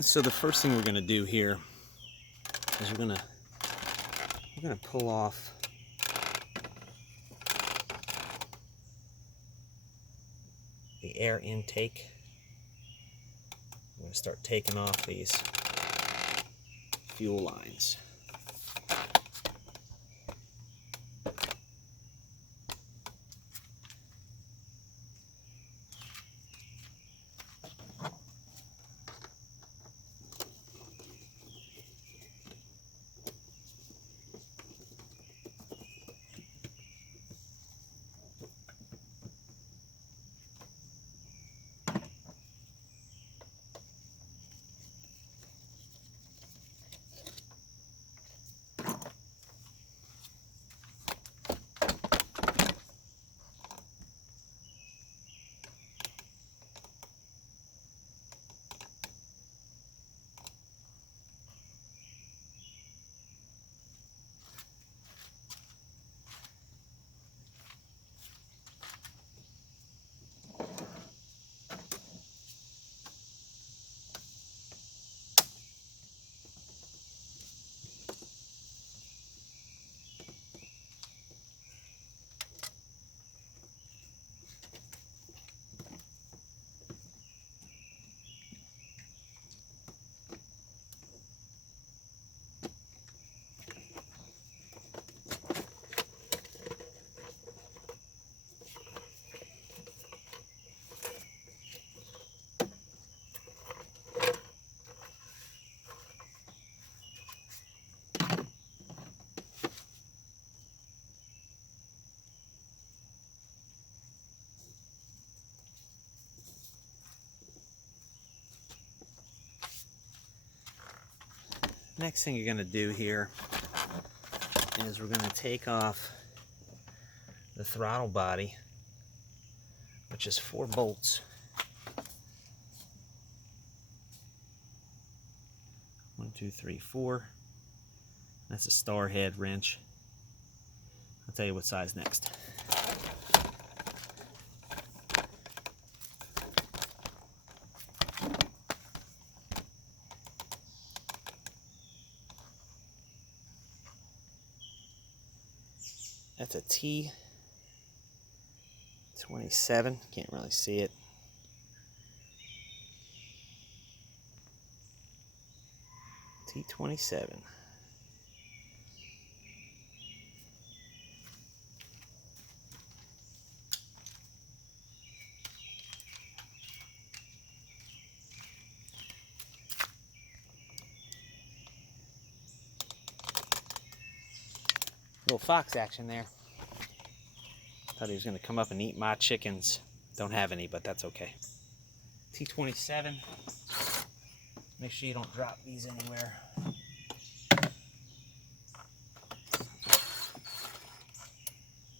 So the first thing we're going to do here is we're going to pull off the air intake. I'm going to start taking off these fuel lines. Next thing you're going to do here is we're going to take off the throttle body, which is 4 bolts. 1, 2, 3, 4. That's a star head wrench. I'll tell you what size next. That's a T27. Can't really see it. T27. Little fox action there. Thought he was going to come up and eat my chickens. Don't have any, but that's okay. T27. Make sure you don't drop these anywhere.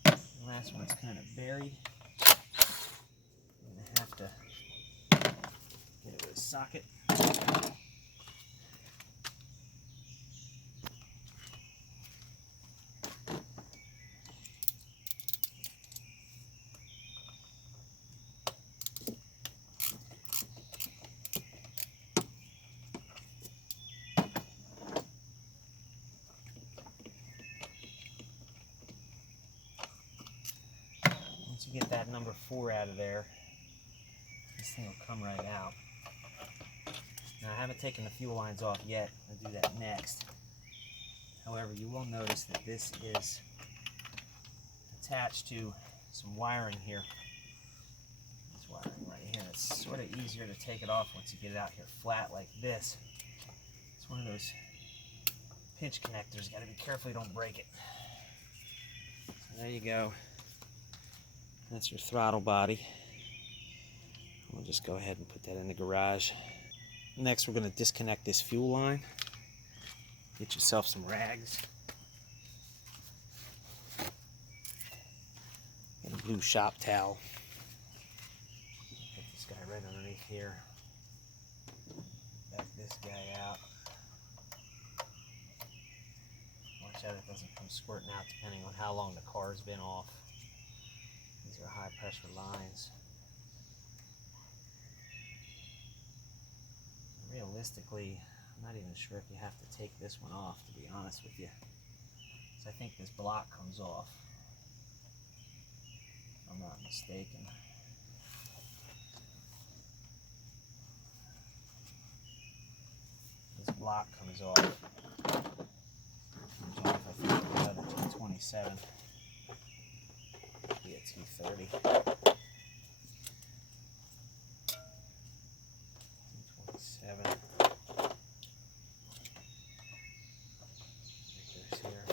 The last one's kind of buried. I'm going to have to get it with a socket. Once you get that number 4 out of there, this thing will come right out. Now I haven't taken the fuel lines off yet. I'll do that next. However, you will notice that this is attached to some wiring here. This wiring right here. It's sort of easier to take it off once you get it out here flat like this. It's one of those pinch connectors. Got to be careful you don't break it. So there you go. That's your throttle body. We'll just go ahead and put that in the garage. Next, we're going to disconnect this fuel line. Get yourself some rags. And a blue shop towel. Put this guy right underneath here. Back this guy out. Watch out it doesn't come squirting out depending on how long the car's been off. These are high pressure lines. realistically, I'm not even sure if you have to take this one off, to be honest with you. So I think this block comes off, if I'm not mistaken. This block comes off. I think the other T27. Be a T30. T27. There's here.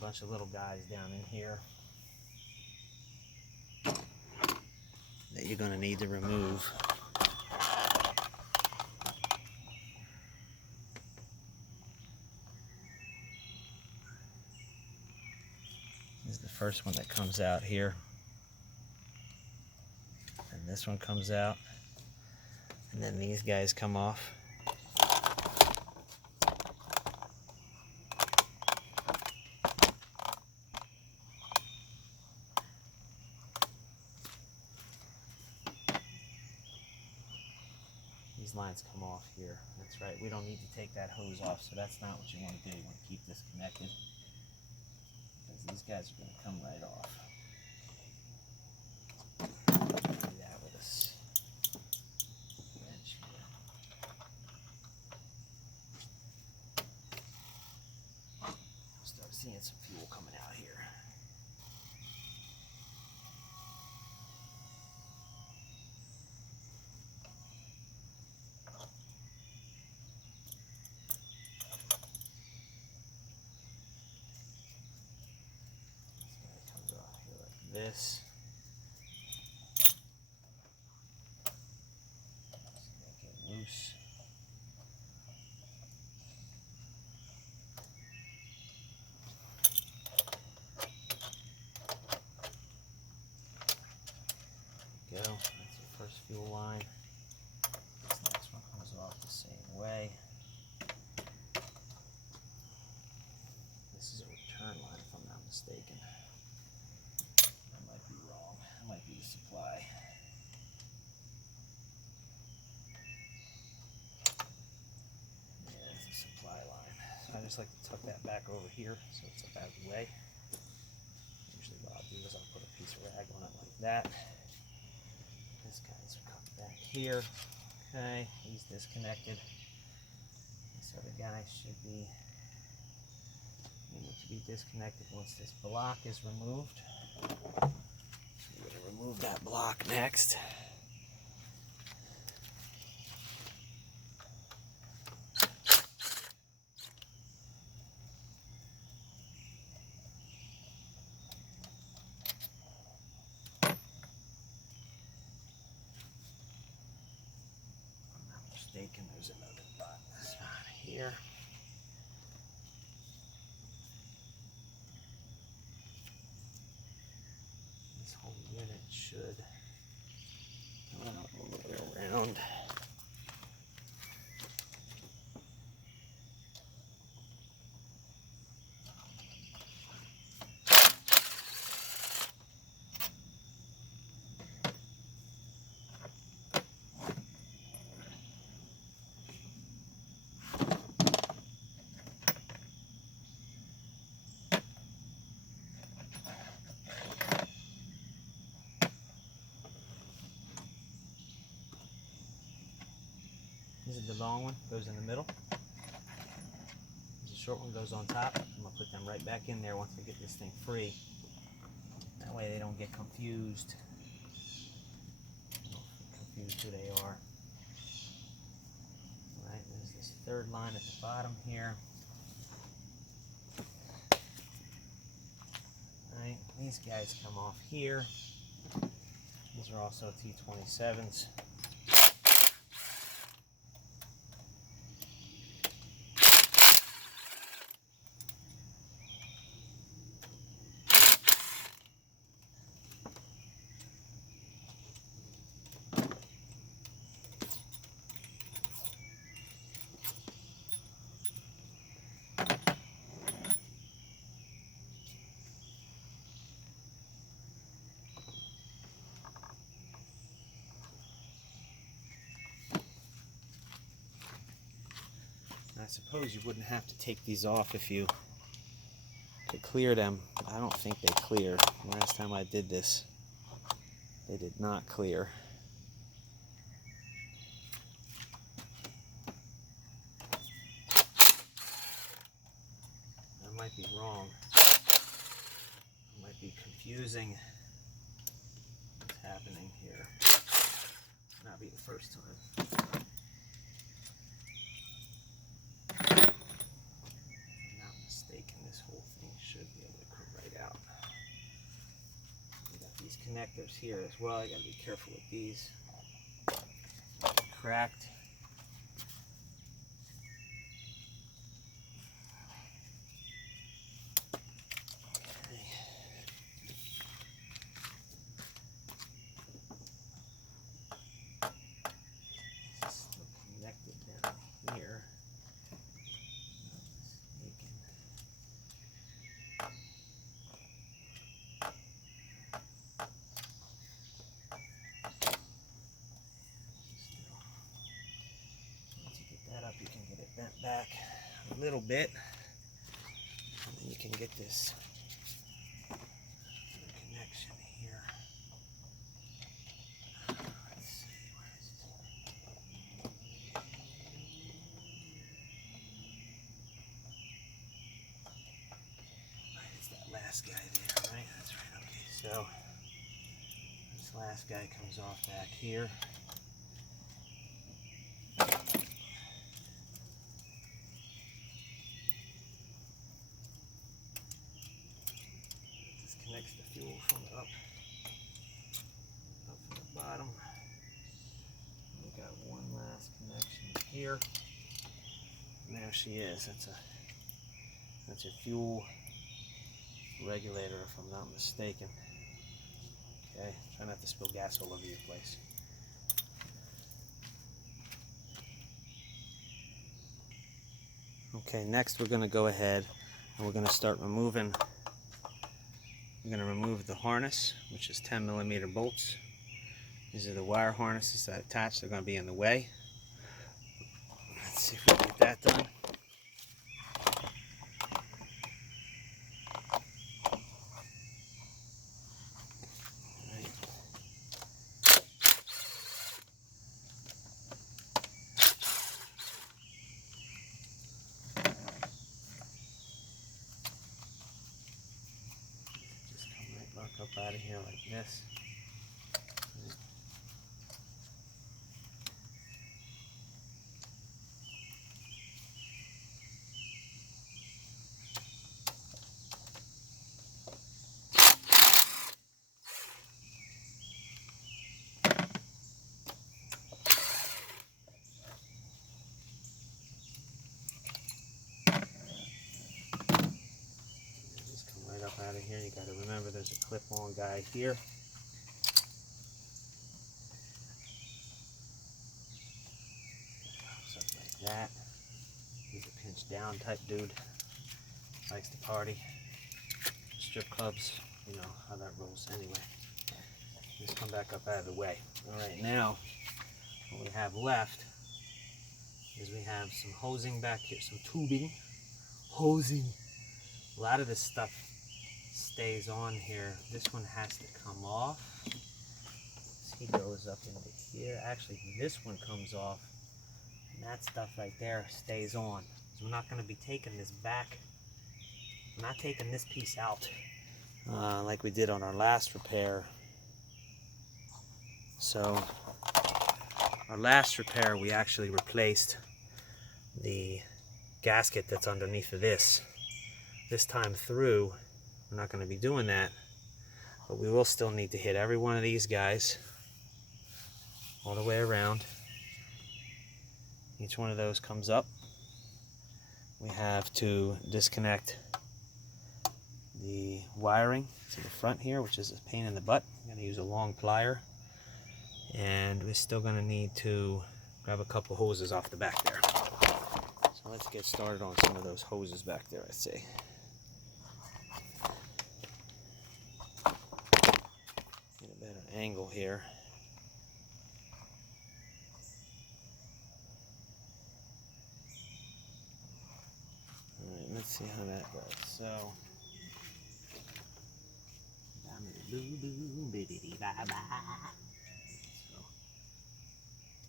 Bunch of little guys down in here that you're going to need to remove. This is the first one that comes out here, and this one comes out, and then these guys come off. These lines come off here. That's right. We don't need to take that hose off, so that's not what you want to do. You want to keep this connected, because these guys are going to come right off. Do that with this wrench here. Start seeing some fuel coming out here. This. Let's make it loose. There we go. That's your first fuel line. This next one comes off the same way. This is a return line, if I'm not mistaken. Might be the supply. Yeah, it's a supply line. So I just like to tuck that back over here so it's up out of the way. Usually what I'll do is I'll put a piece of rag on it like that. This guy's cut back here. Okay, he's disconnected. This other guy should be able to be disconnected once this block is removed. Remove that block next. If I'm not mistaken, there's another spot here. This whole unit should go out all the way around. This is the long one, goes in the middle. The short one goes on top. I'm going to put them right back in there once I get this thing free. That way they don't get confused. Confused who they are. Alright, there's this third line at the bottom here. Alright, these guys come off here. These are also T27s. suppose you wouldn't have to take these off if you could clear them. I don't think they clear. Last time I did this, they did not clear. I might be wrong. It might be confusing what's happening here. Not be the first time. If I'm not mistaken, this whole thing should be able to come right out. We got these connectors here as well. I gotta be careful with these. Cracked. Here. Once you get that up, you can get it bent back a little bit, and then you can get this connection here. Let's see, where is it? Right, it's that last guy there, right? That's right, okay. So, this last guy comes off back here. Disconnects the fuel from up from the bottom. We got one last connection here. And there she is. That's your fuel regulator, if I'm not mistaken. Okay, try not to spill gas all over your place. Okay, next we're going to go ahead and we're going to start removing. We're going to remove the harness, which is 10mm bolts. These are the wire harnesses that attach. They're going to be in the way. Let's see if we can get that done. Up out of here like this. Just come right up out of here. You got to remember there's a clip-on guide here. Something like that. He's a pinch down type dude. Likes to party. Strip clubs, you know how that rolls anyway. Just come back up out of the way. Alright, now what we have left is we have some hosing back here, some tubing. Hosing. A lot of this stuff stays on here. This one has to come off. He goes up into here. Actually, this one comes off. And that stuff right there stays on. So we're not going to be taking this back. We're not taking this piece out like we did on our last repair. So our last repair, we actually replaced the gasket that's underneath of this. This time through, we're not going to be doing that, but we will still need to hit every one of these guys all the way around. Each one of those comes up. We have to disconnect the wiring to the front here, which is a pain in the butt. I'm going to use a long plier, and we're still going to need to grab a couple hoses off the back there. So let's get started on some of those hoses back there, I'd say. Get a better angle here. see how that goes. So, so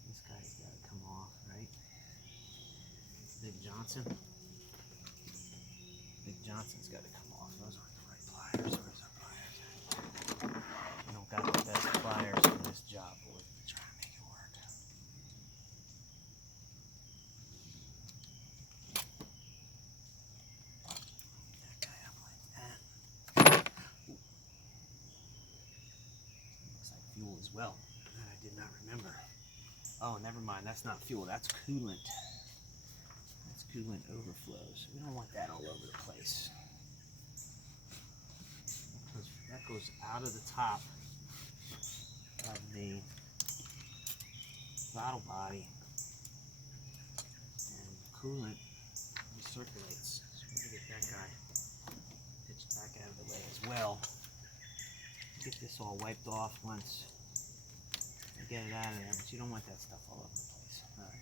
this guy's got to come off, right? Big Johnson. Big Johnson's got to come off. Those aren't the right pliers. Where's our pliers? We don't got the best pliers for this job, but we're going to try and make it work. That guy up like that. Ooh. Looks like fuel as well. That I did not remember. Oh, never mind. That's not fuel. That's coolant. That's coolant overflows. We don't want that all over the place. Because that goes out of the top of the throttle body, and coolant recirculates. So we're going to get that guy pitched back out of the way as well. Get this all wiped off once and get it out of there, but you don't want that stuff all over the place. Alright.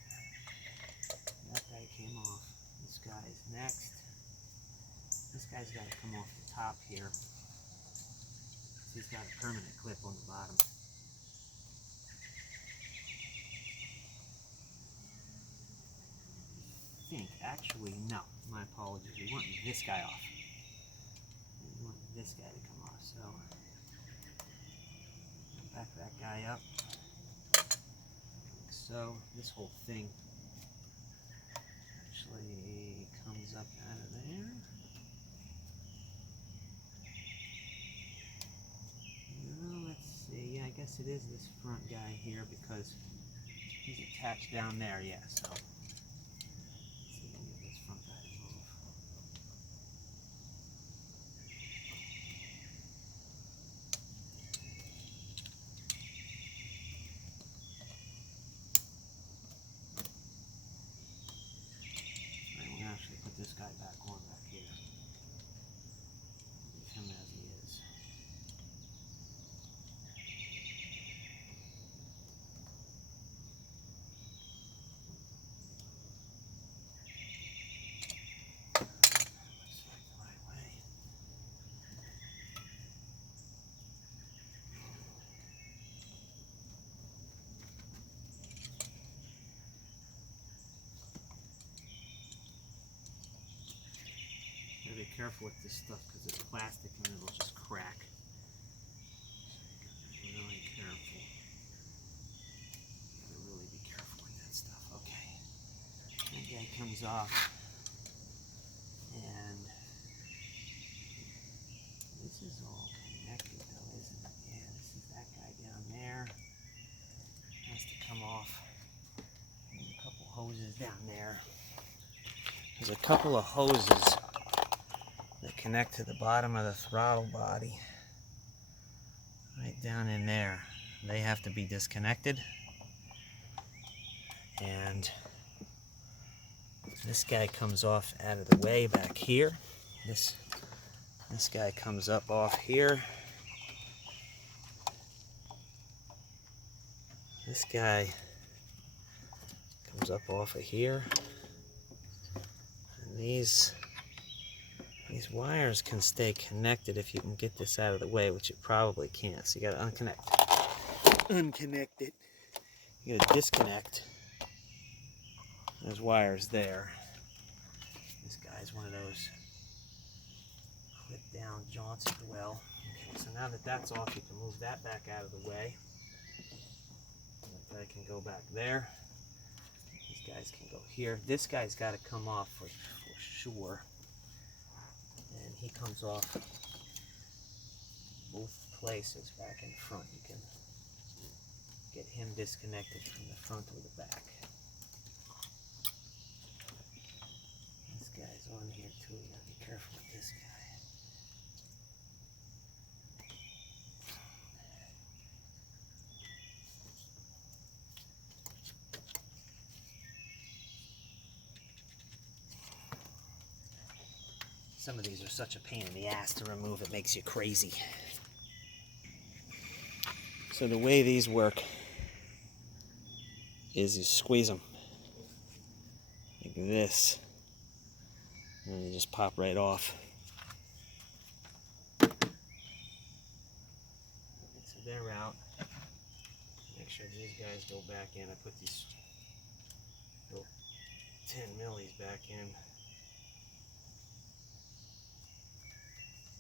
That guy came off. This guy's next. This guy's got to come off the top here. He's got a permanent clip on the bottom. I think, actually, no. My apologies. We want this guy off. We want this guy to come off. So, back that guy up. Like so. This whole thing actually comes up out of there. Well, let's see. Yeah, I guess it is this front guy here because he's attached down there. Yeah, so let's see if we can get this front guy to move. Alright, we're gonna actually put this guy back on back here. Leave him as he is. Looks like the right way. Gotta be careful with this stuff because it's plastic and it'll just crack. So you gotta be really careful. Gotta really be careful with that stuff. Okay. That guy comes off. And this is all connected though, isn't it? Yeah, this is that guy down there. Has to come off. There's a couple hoses down there. There's a couple of hoses that connect to the bottom of the throttle body. Right down in there. They have to be disconnected. And this guy comes off out of the way back here. This guy comes up off here. This guy comes up off of here. And these wires can stay connected if you can get this out of the way, which you probably can't. So you gotta unconnect it. You gotta disconnect those wires there. This guy's one of those clip down jaunts as well. Okay, so now that that's off, you can move that back out of the way. That guy can go back there. These guys can go here. This guy's got to come off for sure. And he comes off both places back and front. You can get him disconnected from the front or the back. This guy's on here too. You gotta be careful with this guy. Some of these are such a pain in the ass to remove, it makes you crazy. So the way these work is you squeeze them like this. And they just pop right off. So they're out. Make sure these guys go back in. I put these little 10 millis back in.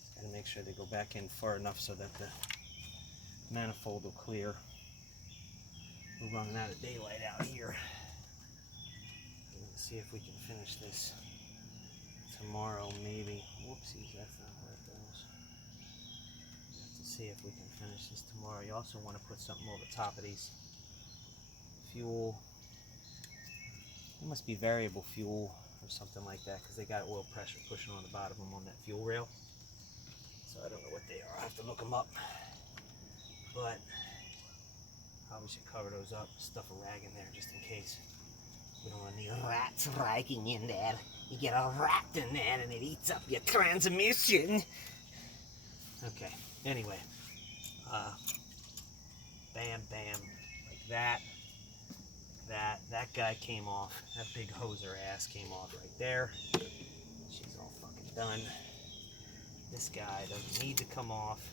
Just gotta make sure they go back in far enough so that the manifold will clear. We're running out of daylight out here. I'm gonna see if we can finish this tomorrow, maybe. Whoopsies, that's not how it goes. We have to see if we can finish this tomorrow. You also want to put something over the top of these. Fuel. It must be variable fuel or something like that, because they got oil pressure pushing on the bottom of them on that fuel rail. So I don't know what they are. I'll have to look them up. But probably should cover those up, stuff a rag in there just in case. We don't want any rats ragging in there. You get a rat in there and it eats up your transmission. Okay, anyway. Bam, bam, like that. That guy came off. That big hoser ass came off right there. She's all fucking done. This guy doesn't need to come off.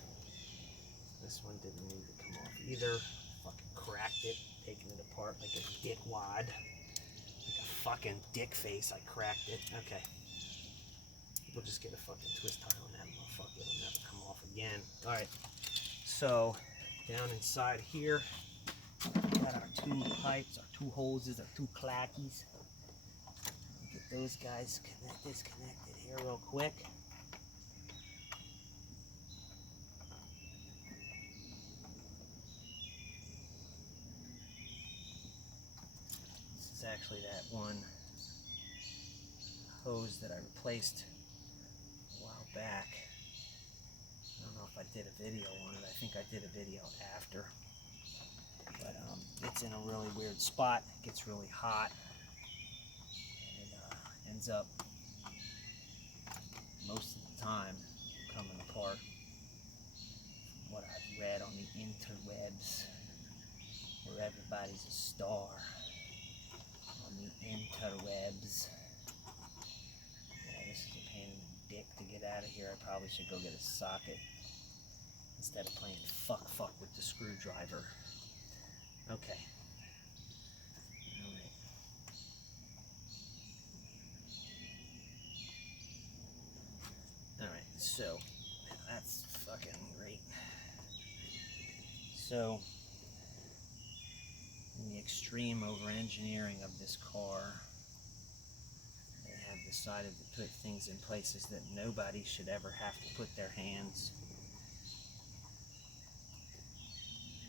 This one didn't need to come off either. Fucking cracked it, taking it apart like a dickwad. Like a fucking dick face, I cracked it. Okay. We'll just get a fucking twist tie on that motherfucker. It'll never come off again. Alright. So, down inside here, we got our two pipes, our two hoses, our two clackies. Get those guys disconnected here real quick. This is actually that one hose that I replaced a while back. I don't know if I did a video on it. I think I did a video after. But it's in a really weird spot. It gets really hot. And it ends up, most of the time, coming apart. From what I've read on the interwebs, where everybody's a star. On the interwebs. Yeah, this is a pain in the dick to get out of here. I probably should go get a socket instead of playing fuck with the screwdriver. Okay. Alright. Alright, so that's fucking great. So, in the extreme over-engineering of this car, they have decided to put things in places that nobody should ever have to put their hands,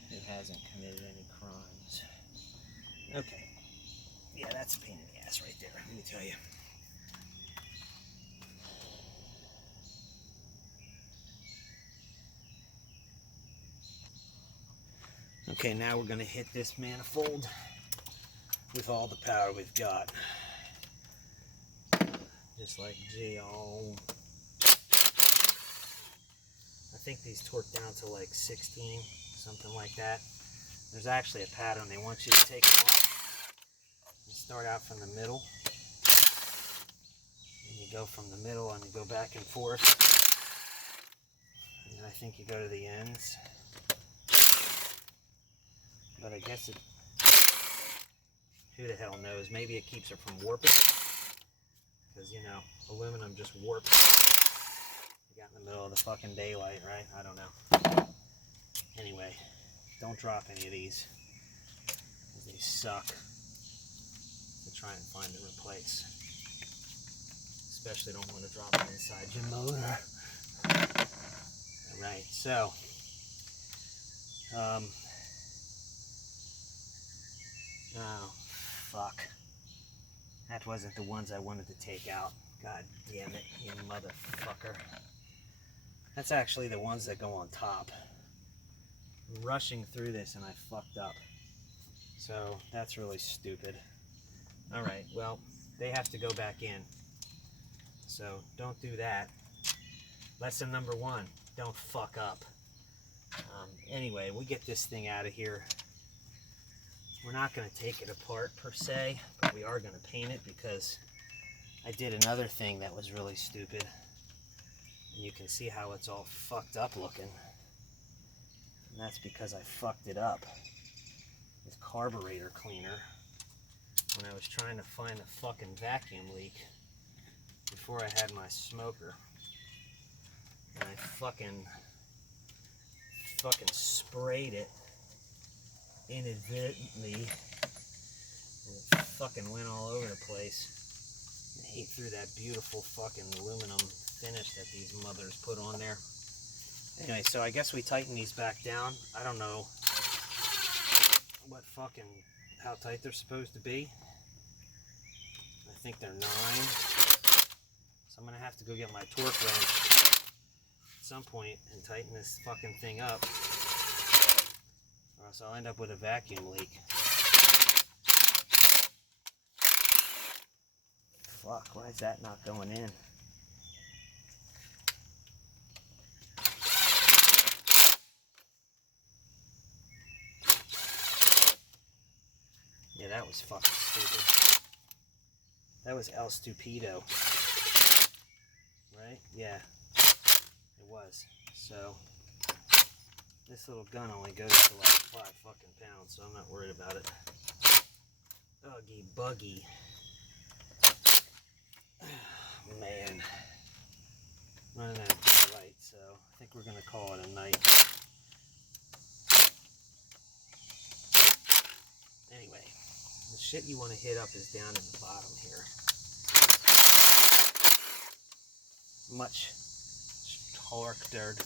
who hasn't committed any crimes. Okay. Yeah, that's a pain in the ass right there, let me tell you. Okay, now we're going to hit this manifold with all the power we've got. Just like G.O. I think these torque down to like 16, something like that. There's actually a pattern they want you to take them off. You start out from the middle, and you go from the middle and you go back and forth. And then I think you go to the ends. But I guess it, who the hell knows, maybe it keeps her from warping. Because, you know, aluminum just warps. You got in the middle of the fucking daylight, right? I don't know. Anyway, don't drop any of these, because they suck to try and find and replace. Especially don't want to drop them inside your motor. Alright, so, oh, fuck. That wasn't the ones I wanted to take out. God damn it, you motherfucker. That's actually the ones that go on top. I'm rushing through this and I fucked up. So, that's really stupid. Alright, well, they have to go back in. So, don't do that. Lesson number 1, don't fuck up. Anyway, we get this thing out of here. We're not going to take it apart per se, but we are going to paint it because I did another thing that was really stupid. And you can see how it's all fucked up looking. And that's because I fucked it up with carburetor cleaner when I was trying to find a fucking vacuum leak before I had my smoker. And I fucking sprayed it inadvertently, and it fucking went all over the place. I ate through that beautiful fucking aluminum finish that these mothers put on there. Anyway, so I guess we tighten these back down. I don't know how tight they're supposed to be. I think they're 9. So I'm gonna have to go get my torque wrench at some point and tighten this fucking thing up, or else I'll end up with a vacuum leak. Fuck, why is that not going in? Yeah, that was fucking stupid. That was El Stupido. Right? Yeah, it was. So, this little gun only goes to like 5 fucking pounds, so I'm not worried about it. Uggy buggy. Man. Running out of daylight, so I think we're going to call it a night. Anyway, the shit you want to hit up is down in the bottom here. Much torqued.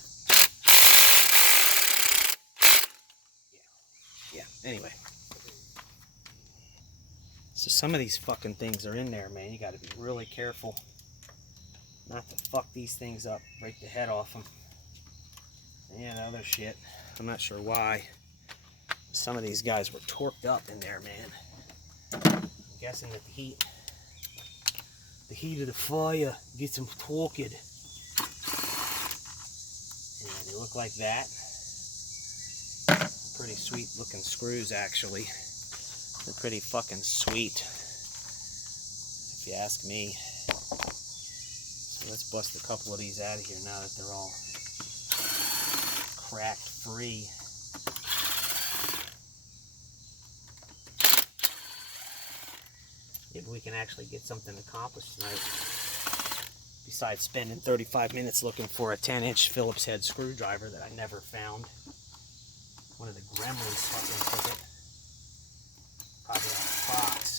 Yeah, anyway. So some of these fucking things are in there, man. You got to be really careful not to fuck these things up, break the head off them. And other shit. I'm not sure why. Some of these guys were torqued up in there, man. I'm guessing that the heat of the fire gets them torqued. Yeah, they look like that. Pretty sweet looking screws, actually. They're pretty fucking sweet, if you ask me. So let's bust a couple of these out of here now that they're all cracked free. Maybe we can actually get something accomplished tonight, besides spending 35 minutes looking for a 10-inch Phillips head screwdriver that I never found. One of the gremlins fucking took it. Probably out of the box.